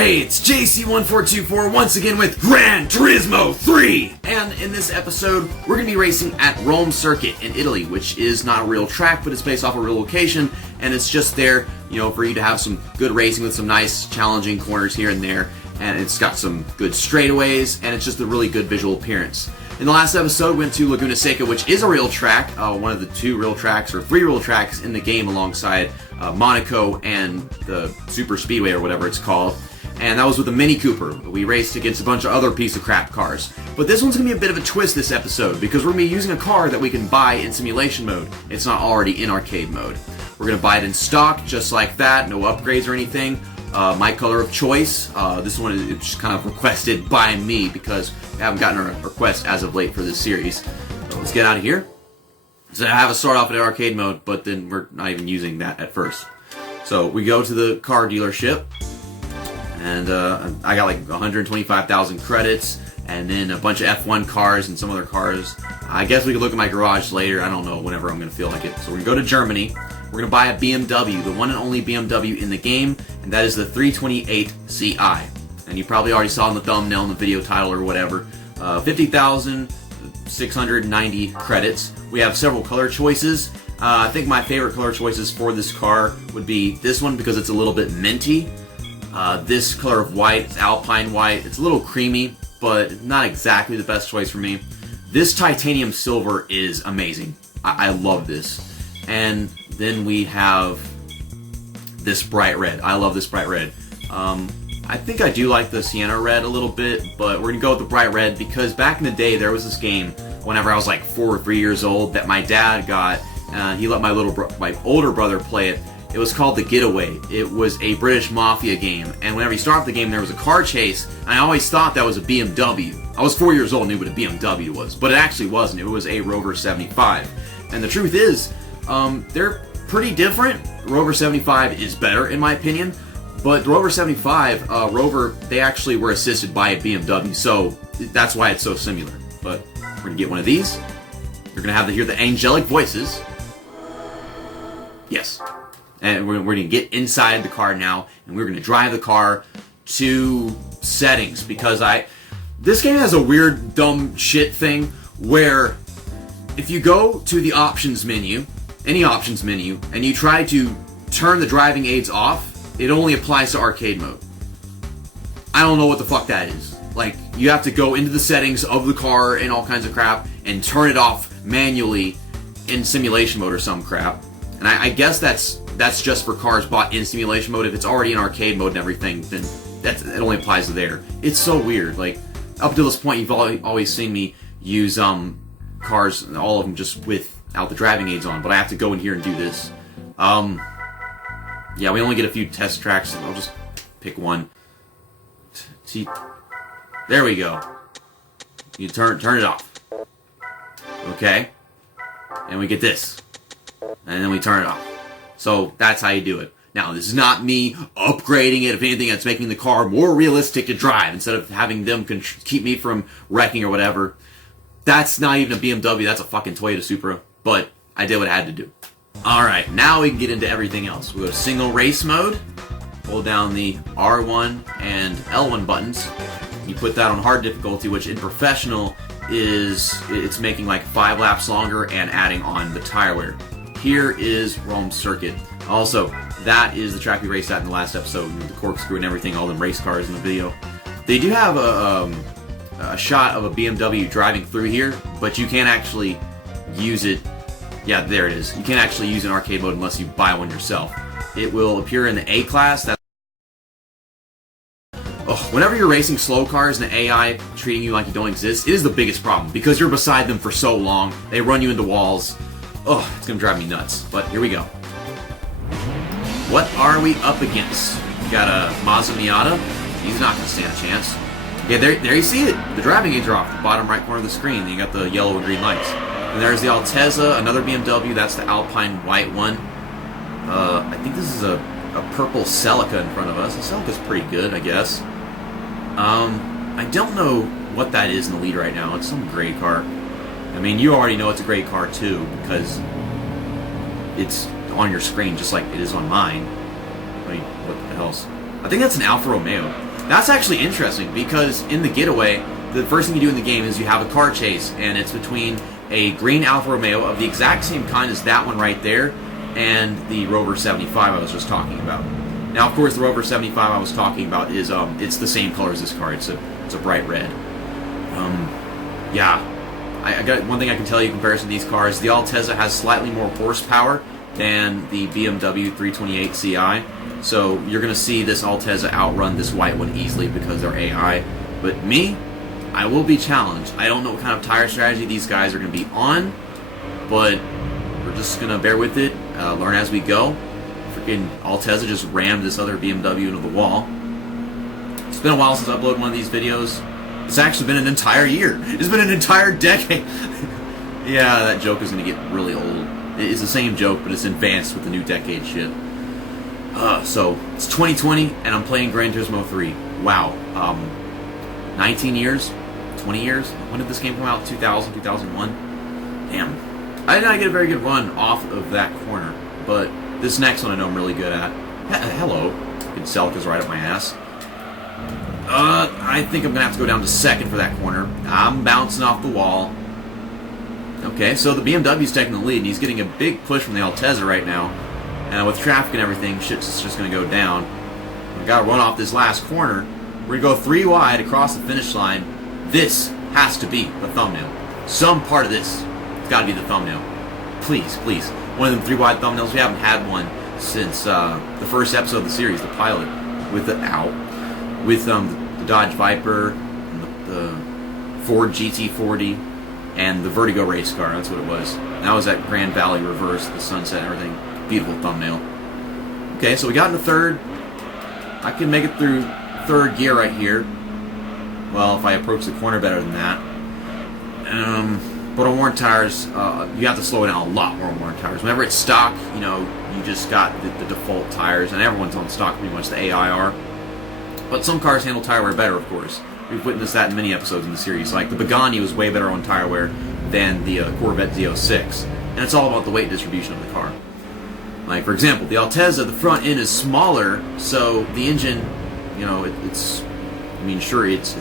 Hey, it's JC1424 once again with Gran Turismo 3! And in this episode, we're going to be racing at Rome Circuit in Italy, which is not a real track, but it's based off a real location, and it's just there, for you to have some good racing with some nice, challenging corners here and there, and it's got some good straightaways, and it's just a really good visual appearance. In the last episode, we went to Laguna Seca, which is a real track, one of the two real tracks, or three real tracks in the game alongside Monaco and the Super Speedway, or whatever it's called. And that was with a Mini Cooper. We raced against a bunch of other piece of crap cars. But this one's going to be a bit of a twist this episode, because we're going to be using a car that we can buy in simulation mode. It's not already in arcade mode. We're going to buy it in stock, just like that, no upgrades or anything. My color of choice, this one is just kind of requested by me, because we haven't gotten a request as of late for this series. So let's get out of here. So I have us start off in arcade mode, but then we're not even using that at first. So we go to the car dealership. And I got like 125,000 credits, and then a bunch of F1 cars and some other cars. I guess we could look at my garage later. I don't know, whenever I'm going to feel like it. So we're going to go to Germany. We're going to buy a BMW, the one and only BMW in the game, and that is the 328 Ci. And you probably already saw in the thumbnail, in the video title, or whatever. 50,690 credits. We have several color choices. I think my favorite color choices for this car would be this one, because it's a little bit minty. This color of white, it's Alpine white. It's a little creamy, but not exactly the best choice for me. This titanium silver is amazing. I love this. And then we have this bright red. I love this bright red. I think I do like the sienna red a little bit, but we're going to go with the bright red because back in the day there was this game whenever I was like 4 or 3 years old that my dad got. He let my older brother play it. It was called the Getaway. It was a British Mafia game, and whenever you start the game, there was a car chase, and I always thought that was a BMW. I was 4 years old and knew what a BMW was, but it actually wasn't. It was a Rover 75. And the truth is, they're pretty different. Rover 75 is better, in my opinion, but the Rover 75, Rover, they actually were assisted by a BMW, so that's why it's so similar. But we're going to get one of these. You're going to have to hear the angelic voices. Yes. And we're going to get inside the car now, and we're going to drive the car to settings, because this game has a weird, dumb shit thing, where if you go to the options menu, any options menu, and you try to turn the driving aids off, it only applies to arcade mode. I don't know what the fuck that is. Like, you have to go into the settings of the car and all kinds of crap, and turn it off manually in simulation mode or some crap. And I guess that's just for cars bought in simulation mode. If it's already in arcade mode and everything, then it only applies to there. It's so weird. Like, up to this point, you've always seen me use cars, all of them just without the driving aids on, but I have to go in here and do this. Yeah, we only get a few test tracks. I'll just pick one. See, there we go. You turn it off. Okay, and we get this. And then we turn it off. So that's how you do it. Now, this is not me upgrading it. If anything, it's making the car more realistic to drive instead of having them keep me from wrecking or whatever. That's not even a BMW. That's a fucking Toyota Supra. But I did what I had to do. Alright, now we can get into everything else. We go to single race mode. Hold down the R1 and L1 buttons. You put that on hard difficulty, which in professional it's making like 5 laps longer and adding on the tire wear. Here is Rome Circuit. Also, that is the track we raced at in the last episode, the corkscrew and everything, all them race cars in the video. They do have a shot of a BMW driving through here, but you can't actually use it. Yeah, there it is. You can't actually use an arcade mode unless you buy one yourself. It will appear in the A class. Whenever you're racing slow cars and the AI treating you like you don't exist, it is the biggest problem, because you're beside them for so long. They run you into walls. Oh, it's going to drive me nuts. But here we go. What are we up against? We got a Mazda Miata. He's not going to stand a chance. Okay, there you see it. The driving aids are off the bottom right corner of the screen. You got the yellow and green lights. And there's the Altezza, another BMW. That's the Alpine white one. I think this is a purple Celica in front of us. The Celica's pretty good, I guess. I don't know what that is in the lead right now. It's some gray car. I mean, you already know it's a great car too, because it's on your screen just like it is on mine. I mean, what the hell's... I think that's an Alfa Romeo. That's actually interesting, because in the Getaway, the first thing you do in the game is you have a car chase, and it's between a green Alfa Romeo of the exact same kind as that one right there, and the Rover 75 I was just talking about. Now, of course, the Rover 75 I was talking about is it's the same color as this car. It's a bright red. Yeah, I got one thing I can tell you in comparison to these cars. The Altezza has slightly more horsepower than the BMW 328 Ci. So you're going to see this Altezza outrun this white one easily because they're AI. But me, I will be challenged. I don't know what kind of tire strategy these guys are going to be on, but we're just going to bear with it, learn as we go. Freaking Altezza just rammed this other BMW into the wall. It's been a while since I uploaded one of these videos. It's actually been an entire year. It's been an entire decade. Yeah, that joke is going to get really old. It's the same joke, but it's advanced with the new decade shit. So, it's 2020, and I'm playing Gran Turismo 3. Wow. 19 years? 20 years? When did this game come out? 2000, 2001? Damn. I did not get a very good run off of that corner, but this next one I know I'm really good at. Hello. Good Celica's right up my ass. I think I'm going to have to go down to second for that corner. I'm bouncing off the wall. Okay, so the BMW's taking the lead, and he's getting a big push from the Altezza right now. And with traffic and everything, shit's just going to go down. We've got to run off this last corner. We're going to go 3 wide across the finish line. This has to be the thumbnail. Some part of this has got to be the thumbnail. Please, please. One of them 3 wide thumbnails. We haven't had one since the first episode of the series, the pilot, with the the Dodge Viper, and the Ford GT40, and the Vertigo race car. That's what it was. And that was at Grand Valley reverse, the sunset and everything. Beautiful thumbnail. Okay, so we got into third. I can make it through third gear right here. Well, if I approach the corner better than that. But on worn tires, you have to slow it down a lot more on worn tires. Whenever it's stock, you know, you just got the default tires, and everyone's on stock pretty much, the AI are. But some cars handle tire wear better, of course. We've witnessed that in many episodes in the series. Like the Pagani was way better on tire wear than the Corvette Z06. And it's all about the weight distribution of the car. Like, for example, the Altezza, the front end is smaller, so the engine, you know, it's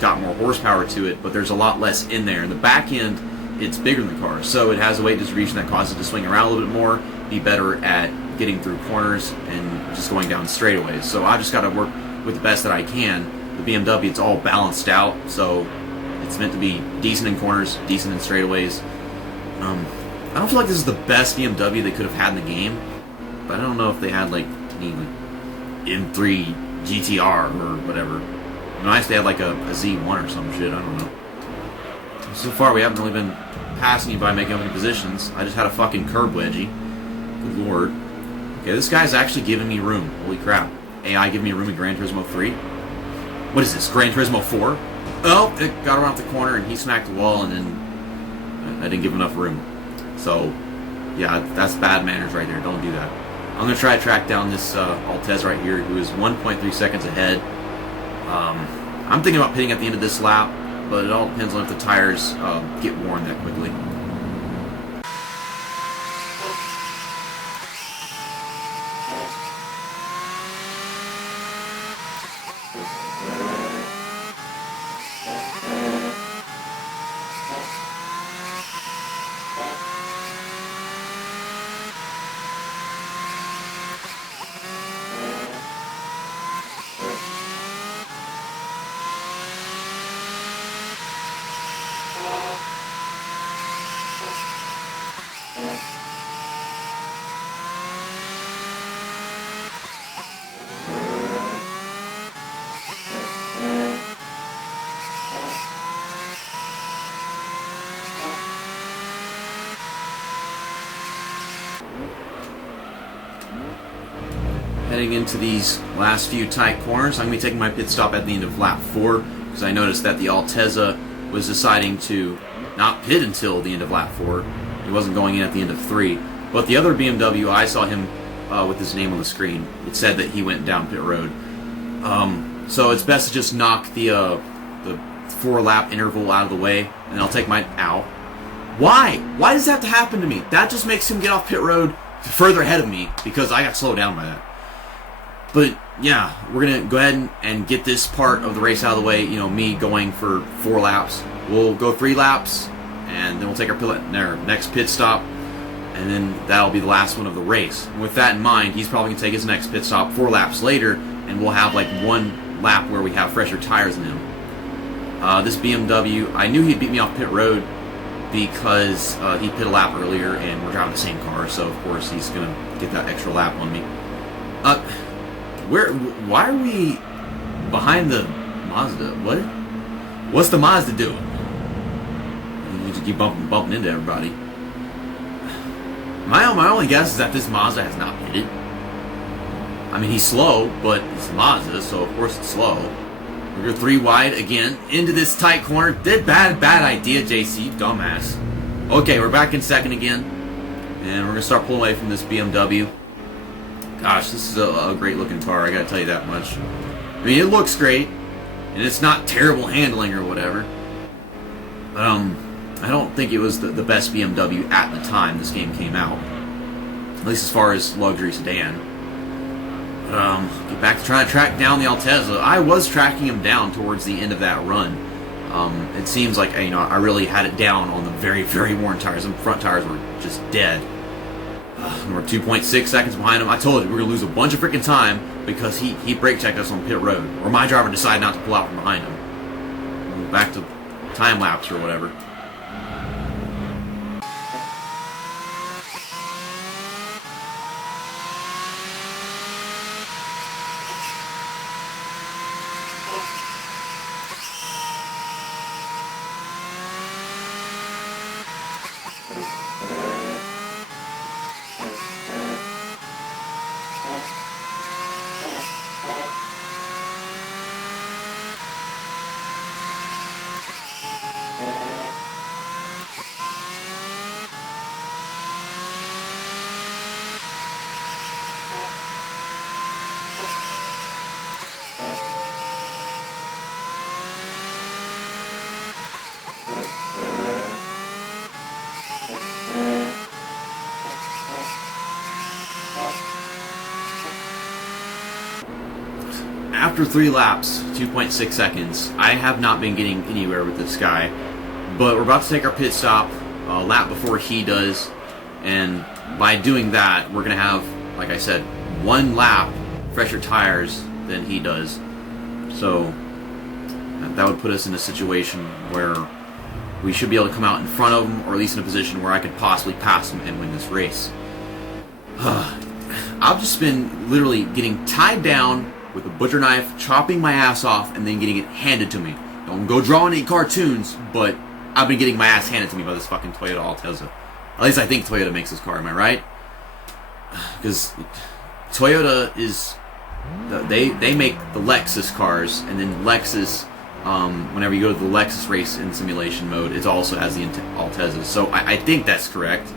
got more horsepower to it, but there's a lot less in there. And the back end, it's bigger than the car, so it has a weight distribution that causes it to swing around a little bit more, be better at getting through corners and just going down straightaways. So I just got to work with the best that I can. The BMW, it's all balanced out, so it's meant to be decent in corners, decent in straightaways. I don't feel like this is the best BMW they could have had in the game, but I don't know if they had like M3 GTR or whatever. It'd be nice if they had like a Z1 or some shit, I don't know. So far we haven't really been passing anybody, making up any positions. I just had a fucking curb wedgie. Good lord. Okay, this guy's actually giving me room. Holy crap. AI giving me room in Gran Turismo 3? What is this, Gran Turismo 4? Oh, it got around the corner and he smacked the wall, and then I didn't give enough room. So, yeah, that's bad manners right there. Don't do that. I'm going to try to track down this Altezza right here, who is 1.3 seconds ahead. I'm thinking about pitting at the end of this lap, but it all depends on if the tires get worn that quickly. Heading into these last few tight corners, I'm going to be taking my pit stop at the end of lap 4, because I noticed that the Altezza was deciding to not pit until the end of lap 4. He wasn't going in at the end of 3. But the other BMW, I saw him with his name on the screen. It said that he went down pit road. So it's best to just knock the 4-lap interval out of the way, and I'll take my... Ow. Why? Why does that have to happen to me? That just makes him get off pit road further ahead of me, because I got slowed down by that. But yeah, we're gonna go ahead and get this part of the race out of the way. You know, me going for 4 laps. We'll go 3 laps, and then we'll take our next pit stop, and then that'll be the last one of the race. And with that in mind, he's probably gonna take his next pit stop 4 laps later, and we'll have like 1 lap where we have fresher tires than him. This BMW, I knew he'd beat me off pit road because he pit a lap earlier, and we're driving the same car, so of course he's gonna get that extra lap on me. Why are we behind the Mazda? What's the Mazda doing? You just keep bumping into everybody. My only guess is that this Mazda has not pitted. I mean, he's slow, but it's a Mazda, so of course it's slow. We're going 3 wide again into this tight corner. Bad idea, JC, you dumbass. Okay, we're back in second again, and we're going to start pulling away from this BMW. Gosh, this is a great looking car, I gotta tell you that much. I mean, it looks great, and it's not terrible handling or whatever. I don't think it was the best BMW at the time this game came out. At least as far as luxury sedan. Get back to trying to track down the Altezza. I was tracking him down towards the end of that run. It seems like I really had it down on the very, very worn tires. The front tires were just dead. We're 2.6 seconds behind him. I told you we're going to lose a bunch of freaking time because he brake checked us on pit road. Or my driver decided not to pull out from behind him. Back to time lapse or whatever. After 3 laps, 2.6 seconds, I have not been getting anywhere with this guy. But we're about to take our pit stop a lap before he does. And by doing that, we're going to have, like I said, 1 lap fresher tires than he does. So that would put us in a situation where we should be able to come out in front of him, or at least in a position where I could possibly pass him and win this race. I've just been literally getting tied down with a butcher knife, chopping my ass off, and then getting it handed to me. Don't go drawing any cartoons, but I've been getting my ass handed to me by this fucking Toyota Altezza. At least I think Toyota makes this car, am I right? Because Toyota is... They make the Lexus cars, and then Lexus, whenever you go to the Lexus race in simulation mode, it also has the Altezza. So I think that's correct.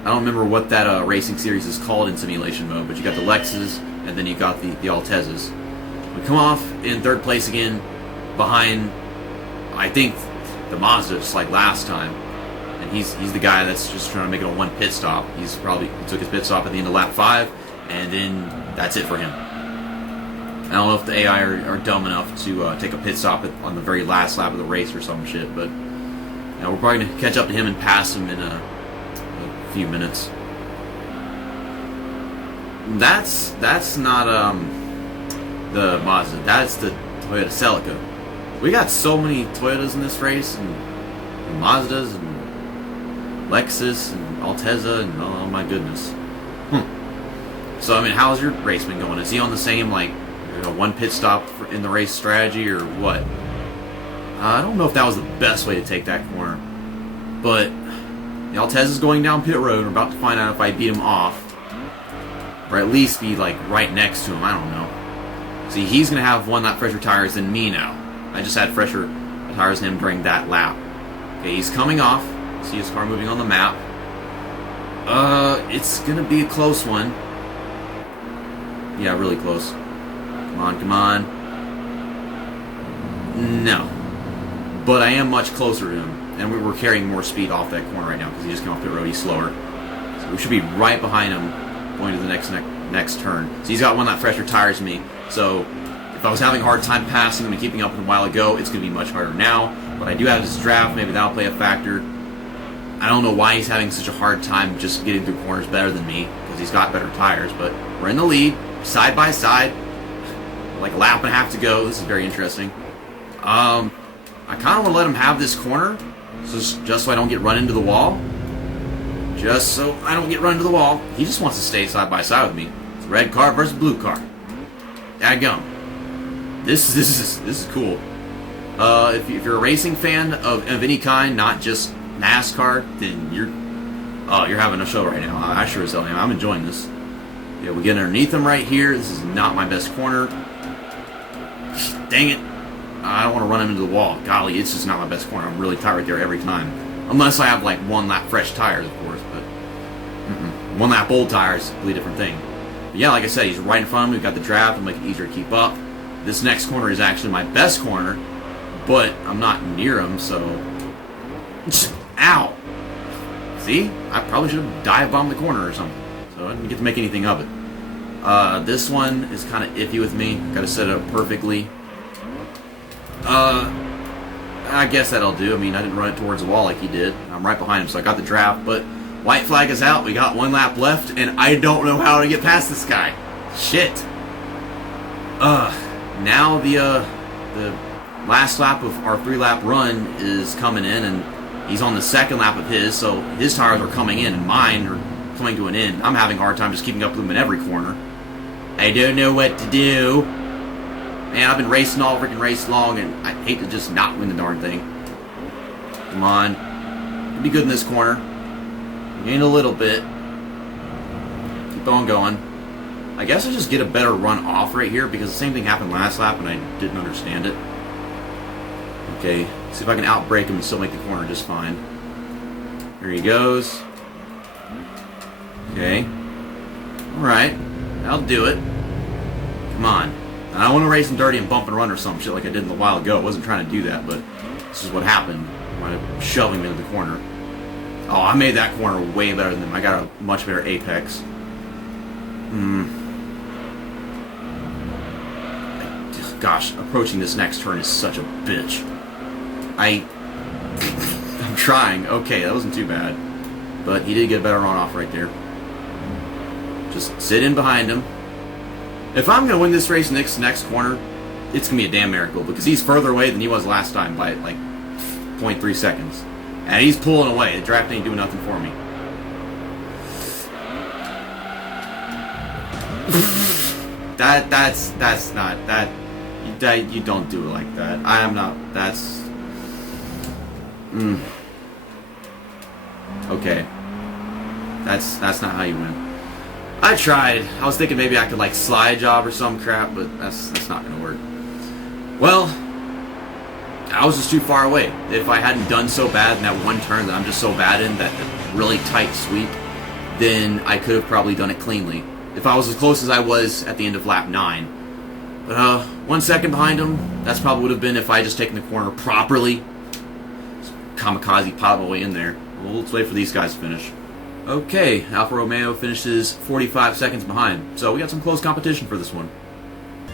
I don't remember what that racing series is called in simulation mode, but you got the Lexus, and then you got the Altezzas. We come off in 3rd place again, behind, I think, the Mazda, just like last time. And he's the guy that's just trying to make it a 1 pit stop. He took his pit stop at the end of lap 5, and then that's it for him. I don't know if the AI are dumb enough to take a pit stop on the very last lap of the race or some shit, but we're probably going to catch up to him and pass him in a few minutes. That's not the Mazda. That's the Toyota Celica. We got so many Toyotas in this race, and Mazdas, and Lexus, and Altezza, and oh my goodness. So I mean, how's your race been going? Is he on the same 1 pit stop in the race strategy, or what? I don't know if that was the best way to take that corner, but the Altezza's going down pit road. We're about to find out if I beat him off. Or at least be right next to him, I don't know. See, he's going to have 1 lap fresher tires than me now. I just had fresher tires than him during that lap. Okay, he's coming off. See his car moving on the map. It's going to be a close one. Yeah, really close. Come on, come on. No. But I am much closer to him. And we're carrying more speed off that corner right now because he just came off the road. He's slower. So we should be right behind him going to the next turn. So he's got one lap fresher tires than me. So if I was having a hard time passing him and keeping up with him a while ago, it's going to be much harder now. But I do have this draft. Maybe that'll play a factor. I don't know why he's having such a hard time just getting through corners better than me, because he's got better tires. But we're in the lead, side by side. Like a lap and a half to go. This is very interesting. I kind of want to let him have this corner, just so I don't get run into the wall. Just so I don't get run into the wall. He just wants to stay side by side with me. It's red car versus blue car. Dadgum. This is cool. If you're a racing fan of any kind, not just NASCAR, then you're having a show right now. I sure as hell am. I'm enjoying this. Yeah, we get underneath him right here. This is not my best corner. Dang it. I don't want to run him into the wall. Golly, it's just not my best corner. I'm really tight right there every time. Unless I have like one lap fresh tires, of course. But one lap old tires is a completely different thing. But yeah, like I said, he's right in front of me. We've got the draft and make it easier to keep up. This next corner is actually my best corner, but I'm not near him, so... Ow! See? I probably should have dive bombed the corner or something. So I didn't get to make anything of it. This one is kind of iffy with me. Got to set it up perfectly. I guess that'll do. I mean, I didn't run it towards the wall like he did. I'm right behind him, so I got the draft. But white flag is out. We got one lap left, and I don't know how to get past this guy. Shit. Now the last lap of our 3-lap run is coming in, and he's on the second lap of his, so his tires are coming in, and mine are coming to an end. I'm having a hard time just keeping up with him in every corner. I don't know what to do. Man, I've been racing all freaking race long, and I hate to just not win the darn thing. Come on. I'll be good in this corner. Gain a little bit. Keep on going. I guess I'll just get a better run off right here, because the same thing happened last lap, and I didn't understand it. Okay, see if I can outbrake him and still make the corner just fine. There he goes. Okay. Alright. I'll do it. Come on. I don't want to race him dirty and bump and run or some shit like I did a while ago. I wasn't trying to do that, but this is what happened when I shoved him into the corner. Oh, I made that corner way better than him. I got a much better apex. Gosh, approaching this next turn is such a bitch. I'm trying. Okay, that wasn't too bad. But he did get a better run off right there. Just sit in behind him. If I'm going to win this race next corner, it's going to be a damn miracle, because he's further away than he was last time by like 0.3 seconds. And he's pulling away. The draft ain't doing nothing for me. That's not that. You don't do it like that. I am not. That's. Okay. That's not how you win. I tried. I was thinking maybe I could like slide job or some crap, but that's not gonna work. Well, I was just too far away. If I hadn't done so bad in that one turn that I'm just so bad in, that really tight sweep, then I could have probably done it cleanly. If I was as close as I was at the end of lap 9. But 1 second behind him, that's probably would have been if I had just taken the corner properly. Kamikaze piled my way in there. Well, let's wait for these guys to finish. Okay, Alfa Romeo finishes 45 seconds behind. So we got some close competition for this one.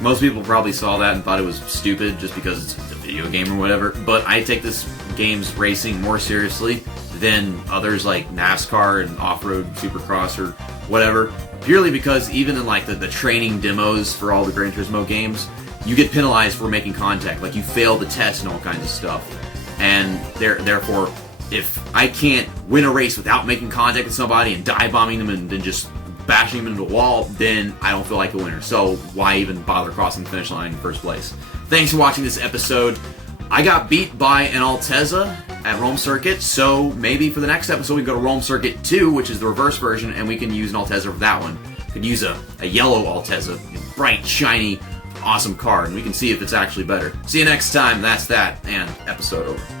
Most people probably saw that and thought it was stupid just because it's a video game or whatever. But I take this game's racing more seriously than others like NASCAR and off-road supercross or whatever. Purely because even in like the training demos for all the Gran Turismo games, you get penalized for making contact. Like you fail the test and all kinds of stuff. And therefore, if I can't win a race without making contact with somebody and dive bombing them and then just bashing them into the wall, then I don't feel like a winner. So why even bother crossing the finish line in the first place? Thanks for watching this episode. I got beat by an Altezza at Rome Circuit, so maybe for the next episode we can go to Rome Circuit 2, which is the reverse version, and we can use an Altezza for that one. Could use a yellow Altezza, a bright, shiny, awesome car, and we can see if it's actually better. See you next time. That's that, and episode over.